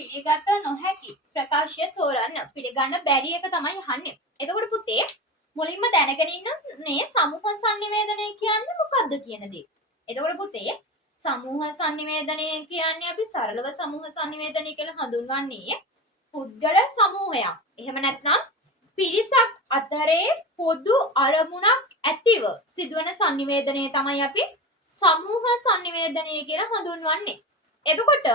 පිළිගත නොහැකි ප්‍රකාශය තෝරන්න. පිළිගන්න බැරි එක තමයි අහන්නේ. එතකොට පුතේ මුලින්ම දැනගෙන ඉන්න මේ සමූහ sannivedanaya කියන්නේ මොකක්ද කියන දේ. එතකොට පුතේ සමූහ sannivedanaya කියන්නේ අපි සරලව සමූහ sannivedanaya කියලා හඳුන්වන්නේ පුද්ගල සමූහයක්. එහෙම නැත්නම් පිරිසක් අතරේ පොදු අරමුණක් ඇතිව සිදුවන sannivedanaya තමයි අපි සමූහ sannivedanaya කියලා හඳුන්වන්නේ. එතකොට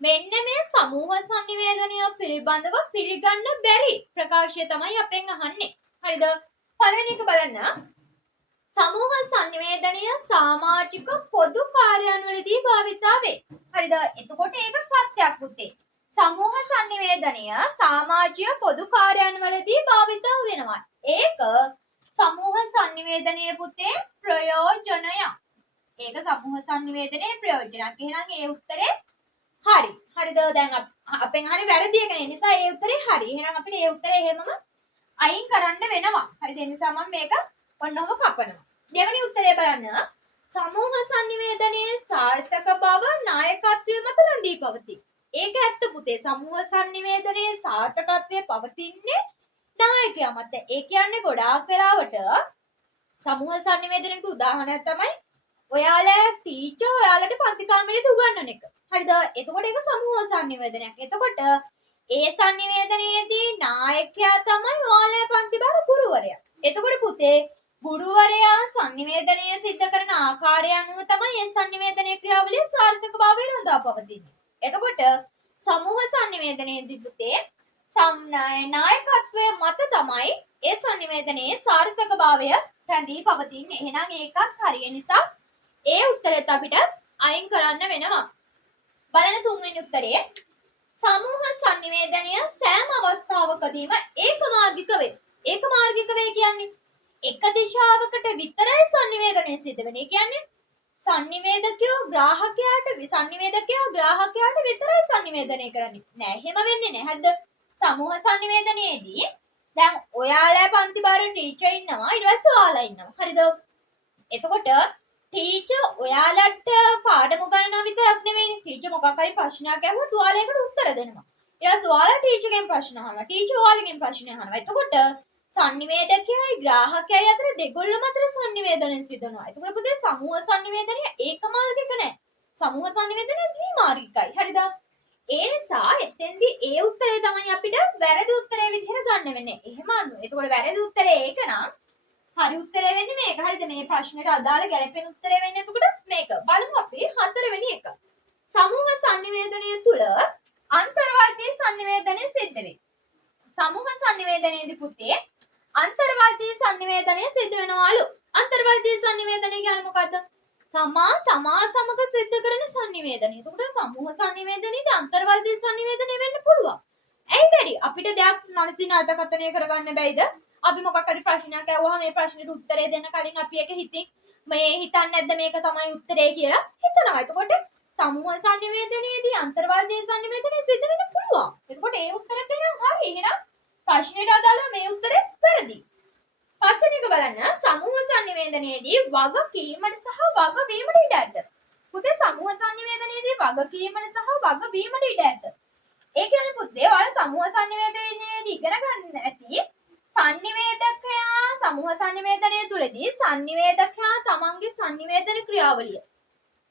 මෙන්න මේ සමූහ sannivedanaya පිළිබඳව පිළිගන්න බැරි ප්‍රකාශය තමයි අපෙන් අහන්නේ. හරිද? පළවෙනි එක බලන්න. සමූහ sannivedanaya සමාජික පොදු කාර්යයන්වලදී භාවිතා වේ. හරිද? එතකොට ඒක සත්‍යයක් පුතේ. සමූහ sannivedanaya සමාජීය පොදු කාර්යයන්වලදී භාවිතා වෙනවා. ඒක සමූහ sannivedanaya පුතේ ප්‍රයෝජනයක්. ඒක සමූහ sannivedanaya ප්‍රයෝජනයක්. එහෙනම් ඒ උත්තරේ හරි. හරිද? දැන් අපෙන් අහන්නේ වැරදි එක නේ. නිසා ඒ උත්තරේ හරි. එහෙනම් අපිට ඒ උත්තරේ එහෙමම අයින් කරන්න වෙනවා. හරිද? ඒ නිසා මම මේක ඔන්නෝම කපනවා. දෙවෙනි උත්තරේ බලන්න. සමූහ sannivedanaya සාර්ථක බව නායකත්වයේ මත රැඳී පවතී. ඒක ඇත්ත පුතේ. සමූහ sannivedanaya සාර්ථකත්වයේ පවතින්නේ නායකයා මත. ඒ කියන්නේ ගොඩාක් වෙලාවට සමූහ sannivedanayක උදාහරණයක් තමයි ඔයාලා ටීචර් ඔයාලට පන්ති කාමරේදී උගන්වන එක. හරිද? එතකොට ඒක සමූහ sannivedanayak. එතකොට ඒ sannivedanaයේදී නායකයා තමයි ඔයාලා පන්ති බර ගුරුවරයා. එතකොට පුතේ ගුරුවරයා sannivedanaya සිද්ධ කරන ආකාරය අනුව තමයි ඒ sannivedanaya ක්‍රියාවලිය සාර්ථකභාවය රඳා පවතින්නේ. එතකොට සමූහ sannivedanayේදී පුතේ නායකත්වයේ මත තමයි ඒ sannivedanayයේ සාර්ථකභාවය රැඳී පවතින්නේ. එහෙනම් ඒකත් හරිය නිසා ඒ උත්තරෙත් අපිට අයින් කරන්න වෙනවා. බලන්න තුන්වෙනි උත්තරේ. සමූහ sannivedanaya සෑම අවස්ථාවකදීම ඒකමාර්ගික වේ. ඒකමාර්ගික වේ කියන්නේ එක දිශාවකට විතරයි sannivedanaya සිද්ධ වෙන්නේ. කියන්නේ sannivedakaya ග්‍රාහකයාට විතරයි sannivedanaya කරන්නේ. නෑ එහෙම වෙන්නේ නෑ. හරිද? සමූහ sannivedanayeදී දැන් ඔයාලා පන්ති බාර ටීචර් ඉන්නවා. ඊට පස්සේ ඔයාලා ඉන්නවා. හරිද? එතකොට ටීචර් ඔයාලට පාඩම උගන්වනවා විතරක් නෙමෙයි. ටීචර් මොකක් හරි ප්‍රශ්නයක් අහුවොත් ඔයාලා ඒකට උත්තර දෙනවා. ඊට පස්සේ ඔයාලා ටීචර්ගෙන් ප්‍රශ්න අහනවා. ටීචර් ඔයාලගෙන් ප්‍රශ්න අහනවා. එතකොට sannivedakayai grahakayai අතර දෙගොල්ලම අතර sannivedanaya සිදෙනවා. එතකොට පුතේ සමූහ sannivedanaya ඒකමාර්ගික නෑ. සමූහ sannivedanaya ද්විමාර්ගිකයි. හරිද? ඒ නිසා එතෙන්දී ඒ උත්තරේ තමයි අපිට වැරදි උත්තරේ විදිහට ගන්න වෙන්නේ. එහෙම අන්න. එතකොට වැරදි උත්තරේ ඒක නම් හරි උත්තරේ වෙන්නේ මේක. හරිද? මේ ප්‍රශ්නෙට අදාළ ගැළපෙන උත්තරේ වෙන්නේ එතකොට මේක. බලමු අපි හතරවෙනි එක. සමූහ sannivedanaya තුල අන්තර්වාදීය sannivedanaya සිද්ධ වේ. සමූහ sannivedanaයේදී පුතේ අන්තර්වාදීය sannivedanaya සිද්ධ වෙනවලු. අන්තර්වාදීය sannivedanaya කියන්නේ මොකද්ද? තමා සමග සිද්ධ කරන sannivedanaya. එතකොට සමූහ sannivedanayේදී අන්තර්වාදීය sannivedanaya වෙන්න පුළුවන්. ඇයි බැරි? අපිට දෙයක් මනසින් අර්ථකථනය කරගන්න බැයිද? අපි මොකක් හරි ප්‍රශ්නයක් අහුවහම මේ ප්‍රශ්නෙට උත්තරේ දෙන්න කලින් අපි ඒක මේ හිතන්නේ නැද්ද මේක තමයි උත්තරේ කියලා හිතනවා. එතකොට සමූහ sannivedanayේදී අන්තර්වාදීය sannivedanaya සිද්ධ වෙන්න පුළුවන්. එතකොට ඒ උත්තරේ දෙනවා හරි. එහෙනම් ප්‍රශ්නෙට අදාළව මේ උත්තරේ වැරදි. පස්වෙනි එක බලන්න. සමූහ sannivedanayේදී වගකීමට සහ වගවීමට ඉඩ ඇත. පුතේ සමූහ sannivedanayේදී වගකීමට සහ වගවීමට ඉඩ ඇත. ඒ කියන්නේ පුතේ ඔයාලා සමූහ sannivedanayේදී ඉගෙන ගන්න ඇති sannivedakaya සමූහ sannivedanaya තුලදී sannivedakaya තමන්ගේ sannivedana ක්‍රියාවලිය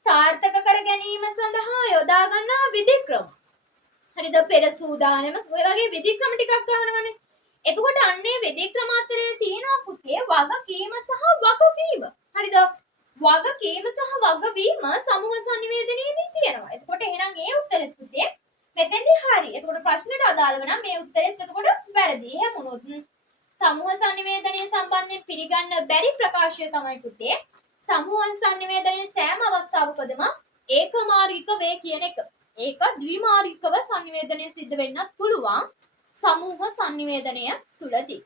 සාර්ථක කර ගැනීම සඳහා යොදා ගන්නා විධික්‍රම. හරිද? පෙර සූදානම ඔය වගේ විධික්‍රම ටිකක් ගන්නවනේ. එතකොට අන්නේ විධික්‍රම අතරේ තියෙනවා පුතේ වගකීම සහ වගවීම. හරිද? වගකීම සහ වගවීම සමූහ sannivedanayේදී තියෙනවා. එතකොට එහෙනම් ඒ උත්තරෙත් පුතේ මෙතෙන්දී හරි. එතකොට ප්‍රශ්නෙට අදාළව නම් මේ උත්තරෙත් එතකොට වැරදි. එහෙම වුණොත් සමූහ sannivedanaya සම්බන්ධයෙන් පිළිගන්න බැරි ප්‍රකාශය තමයි පුතේ සමූහ sannivedanaya සෑම අවස්ථාවකදම ඒකමාර්ගික වේ කියන එක. ඒක ද්විමාර්ගිකව sannivedanaya සිද්ධ වෙන්නත් පුළුවන් සමූහ sannivedanaya තුලදී.